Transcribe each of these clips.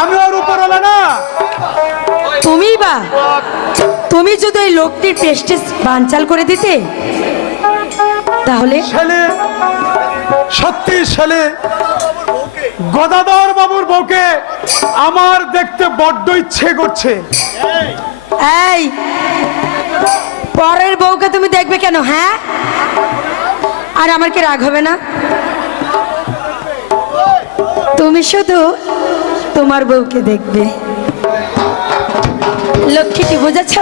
আমি ওর উপর হলো না। তুমি যদি ওই লোকটির প্রেস্টিজ বানচাল করে দিতে তাহলে। ছেলে সত্যি ছেলে গদাধর বাবুর বউকে আমার দেখতে বড্ড ইচ্ছে করছে। এই পরের বউকে তুমি দেখবে কেন? হ্যাঁ, আর আমার কি রাগ হবে না? তুমি শুধু তোমার বউকে দেখবে। লক্ষ্মীটি বুঝেছ?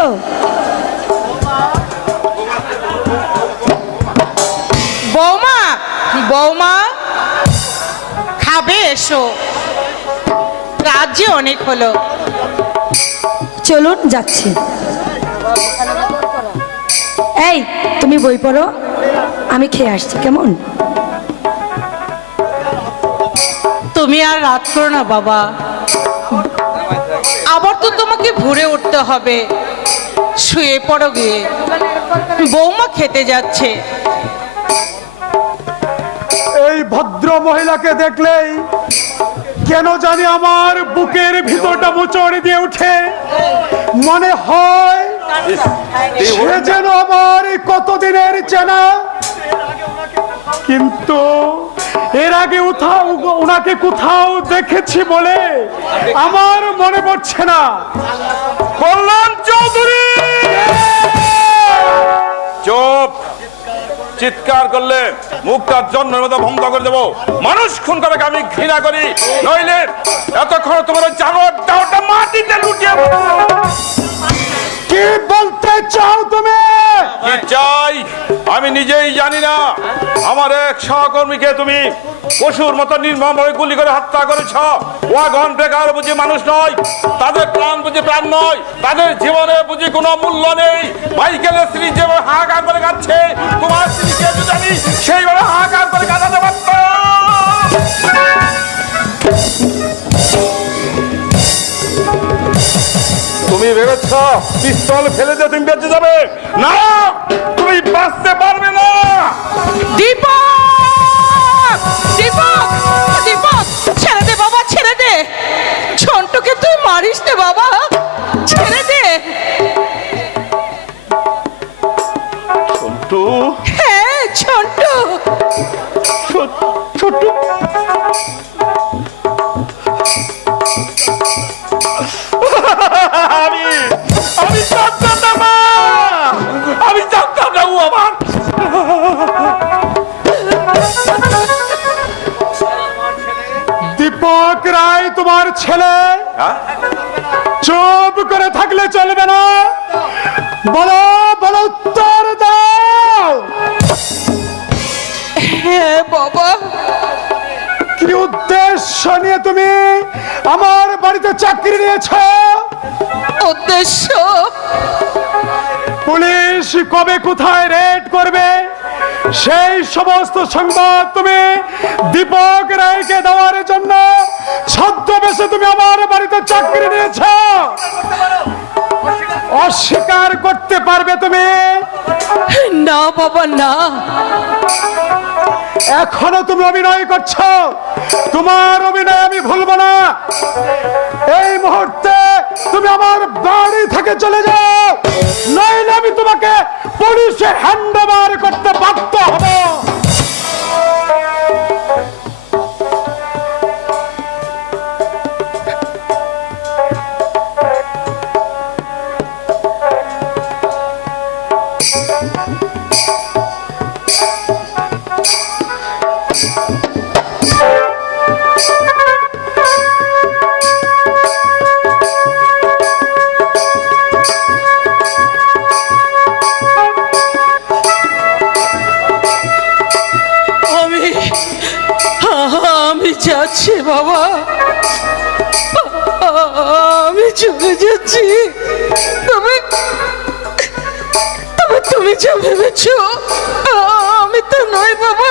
বৌমা, বৌমা খাবে, এসো, রাজ্যে অনেক হলো। চলুন যাচ্ছি। এই তুমি বই পড়ো, আমি খেয়ে আসছি, কেমন? তুমি আর রাত করো না বাবা, আবার তো তোমাকে ভোরে উঠতে হবে। শুয়ে পড়ো গিয়ে, বৌমা খেতে যাচ্ছে। এই ভদ্র মহিলাকে দেখলেই কেন জানি আমার বুকের ভিতরটা মোচড় দিয়ে উঠে। মনে হয় সে যেন আমার কতদিনের চেনা, কিন্তু এর আগে ওনাকে কোথাও দেখেছি বলে আমার মনে পড়ছে না। কল্যাণ চৌধুরী! চুপ! চিৎকার করলে মুখটার জন্মের মতো বন্ধ করে দেবো। মানুষ খুন করে আমি ঘৃণা করি, নইলে এতক্ষণ তোমার জানোয়ার দাওটা মাটিতে লুটিয়ে। কি বলতে চাও তুমি? কি চাই আমি নিজেই জানি না। আমার এক সহকর্মীকে তুমি পশুর মতো নির্মমভাবে গুলি করে হত্যা করেছ। ওয়াগন বেকার বুঝি মানুষ নয়, তাদের প্রাণ বুঝি প্রাণ নয়, তাদের জীবনে বুঝি কোনো মূল্য নেই। মাইকেলের স্ত্রী যেভাবে হাহাকার করে কাঁদছে, তোমার স্ত্রীকে যদি আমি সেইভাবে হাহাকার করে কাঁদাতে পারতাম। তুমি ভেবেছ পিস্তল ফেলে দিয়ে তুমি বেঁচে যাবে? না, তুমি বাঁচতে পারবে না। দীপক, দীপক, দীপক, ছেড়ে দে বাবা, ছেড়ে দে। ঝন্টুকে তুই মারিস নে বাবা, ছেড়ে দে। ঝন্টু? হ্যাঁ ঝন্টু। ছোট্ট আমি জানতাম না মা, আমি জানতাম না ও আমার। দীপক রায় তোমার ছেলে? হ্যাঁ? চুপ করে থাকলে চলবে না, বলো বলো, উত্তর দাও। হ্যাঁ বাবা। কি উদ্দেশ্য নিয়ে তুমি আমার বাড়িতে চাকরি নিয়েছ? উদ্দেশ্য? পুলিশ কবে কোথায় রেড করবে সেই সমস্ত সংবাদ তুমি দীপক রায়কে দেওয়ার জন্য ছদ্মবেশে তুমি আমার বাড়িতে চাকরি নিয়েছ। অস্বীকার করতে পারবে তুমি? না বাবা না। এখনো তুমি অভিনয় করছো, তোমার অভিনয় আমি ভুলবো না। এই মুহূর্তে তুমি আমার বাড়ি থেকে চলে যাও, নইলে আমি তোমাকে পুলিশে হ্যান্ড ওভার করতে বাধ্য হব। আমি যাচ্ছি বাবা, আমি চলে যাচ্ছি। তবে তবে তুমি যা ভেবেছ আমি তো নই বাবা।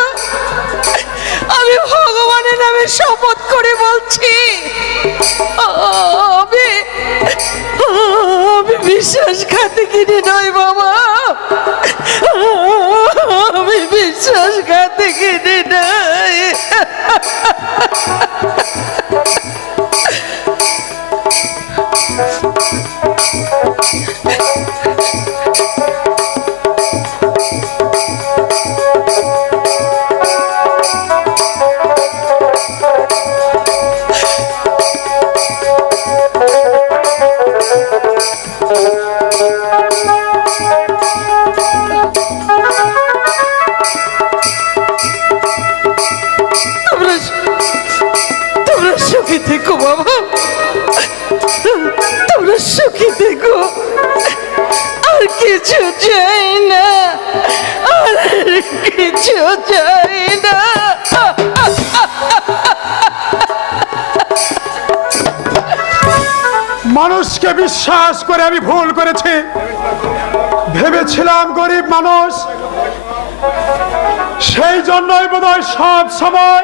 আমি ভগবানের নামে শপথ করে বলছি, আমি বিশ্বাসঘাতকিনী নই বাবা, আমি বিশ্বাসঘাতকিনী নই। সুখী থেকো বাবা, তোমরা সুখী থেকো, আর কিছু চাই না, আর কিছু চাই না। মানুষকে বিশ্বাস করে আমি ভুল করেছি। ভেবেছিলাম গরিব মানুষ, সেই জন্যই বোধহয় সব সময়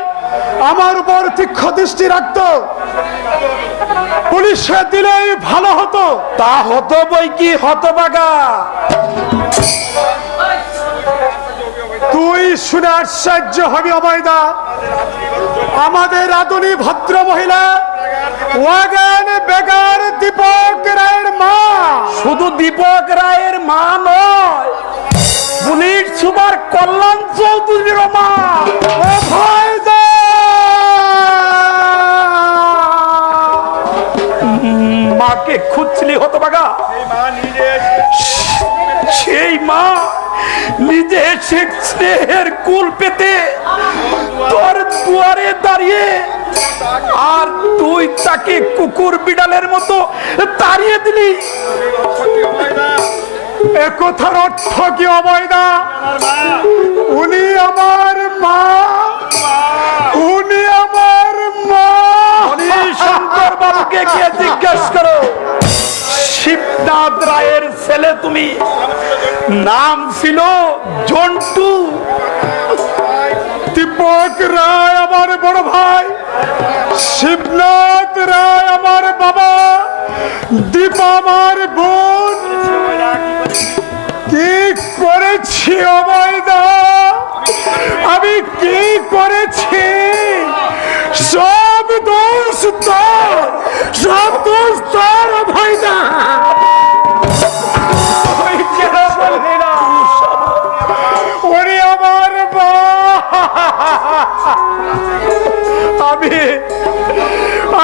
আমার উপর তীক্ষ্ণ দৃষ্টি রাখতো। পুলিশে দিলেই ভালো হতো। তা হতো বই কি, হতভাগা। তুই শুনে আশ্চর্য হবি অবৈদা, আমাদের আদুনি ভদ্র মহিলা ওয়াগন বেগার দীপক রায়ের মা। শুধু দীপক রায়ের মা নয়, পুলিশ সুপার কল্যাণ চৌধুরীর মা। অভয়দা মাকে খুঁজছিলি হতভাগা? সেই মা নিজে এসে স্নেহের কুল পেতে তোর দুয়ারে দাঁড়িয়ে, আর তুই তাকে কুকুর বিড়ালের মতো তাড়িয়ে দিলি। এ কথার অর্থ কি অবৈদা? উনি আমার মা, উনি আমার মা। শঙ্কর বাবুকে গিয়ে জিজ্ঞেস করো, শিবনাথ রায়ের ছেলে তুমি, নাম ছিল জন্টু। দীপক রায় আমার বড় ভাই, শিবনাথ রায় আমার বাবা, দীপা আমার বোন। কি করেছি অবৈদা, আমি কি করেছি? সব দোষ তোর, সব দোষ তোর অবৈদা। ওরে আমার মা,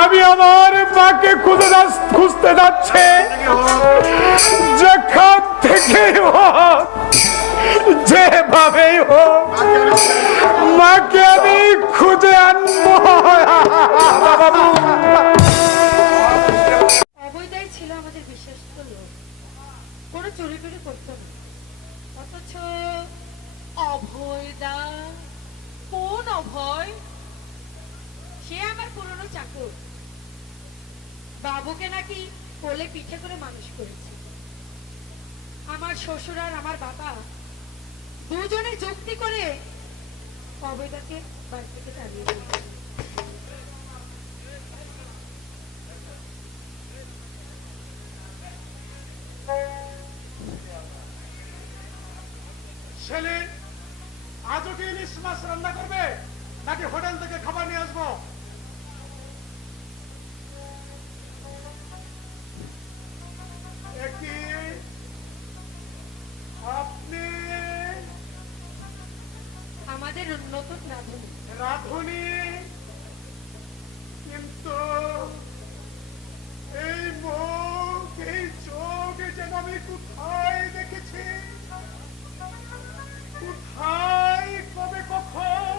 আমি আমার মাকে খুঁজতে যাচ্ছে। যেখান থেকে হোক, যেভাবেই হোক, মাকে আমি খুঁজে আনবো। বাবু অবৈদাই ছিল আমাদের বিশ্বস্ত লোক, কোনো চুরি টুরি করতো না। অথচ অভয়দা? কোন অভয়? সে আমার পুরনো চাকর, বাবুকে নাকি কোলে পিঠে করে মানুষ করেছে। আমার শ্বশুর আর আমার বাবা দুজনে যুক্তি করে অবৈদাকে বাড়ি থেকে তাড়িয়ে দিয়েছে। ছেলে আজও কি ইলিশ মাছ রান্না করবে, নাকি হোটেল থেকে খাবার নিয়ে আসবো? আপনি আমাদের নতুন রাঁধুনি। রাঁধুনি? কিন্তু এই মুখ, এই চোখ যেন আমি কোথায় দেখেছি, কোথায়, কবে, কখন?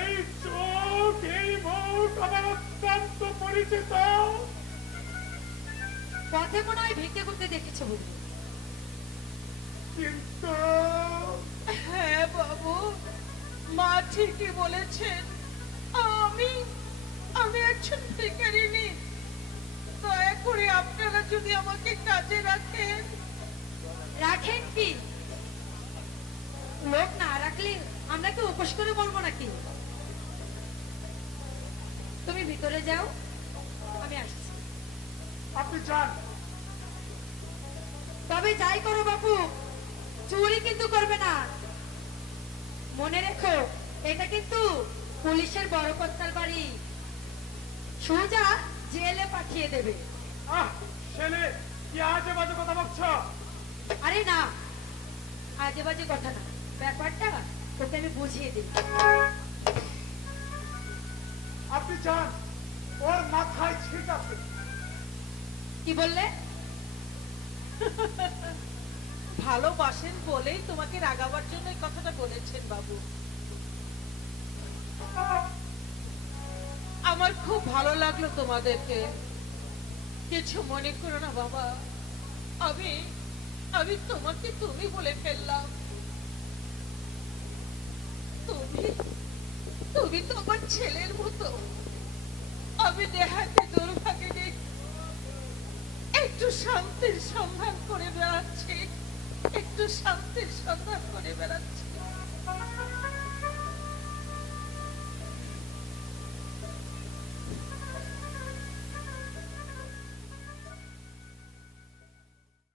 এই চোখ, এই মুখ আমার অত্যন্ত পরিচিত। পথে মনে হয় ভিক্ষে করতে দেখেছে বলবো। কিন্তু হ্যাঁ বাবু, মা ঠিকই বলেছেন। আমি একজন ভিখারিনী। দয়া করে আপনারা যদি আমাকে কাজে রাখেন। রাখেন কি? লোক না রাখলে আমরা কি উপোস করে বলবো নাকি? তুমি ভিতরে যাও, আমি আসছি। আপনি যান। তবে যাই করো বাবু, চুরি কিন্তু করবে না। মনে রেখো, এটা কিন্তু পুলিশের বড় কর্তার বাড়ি, সোজা জেলে পাঠিয়ে দেবে। ছেলে কি আজে বাজে কথা বলছ? আরে না, আজে বাজে কথা না, ব্যাপারটা ওকে আমি বুঝিয়ে দিই। আপনি যান, ওর মাথায় ছিট আছে। কি বললে? ভালোবাসেন বলেই তোমাকে রাগাবার জন্য এই কথাটা বলেছেন বাবু। আমার খুব ভালো লাগলো তোমাদেরকে। কিছু মনে করো না বাবা, আমি আমি তোমাকে তুমি বলে ফেললাম। তুমি তুমি তো আমার ছেলের মতো। আমি দেহাতে দুর্ভাগ্যে একটু শান্তির সন্ধান করে বেড়াচ্ছি, একটু শান্তির সন্ধান করে বেড়াচ্ছি।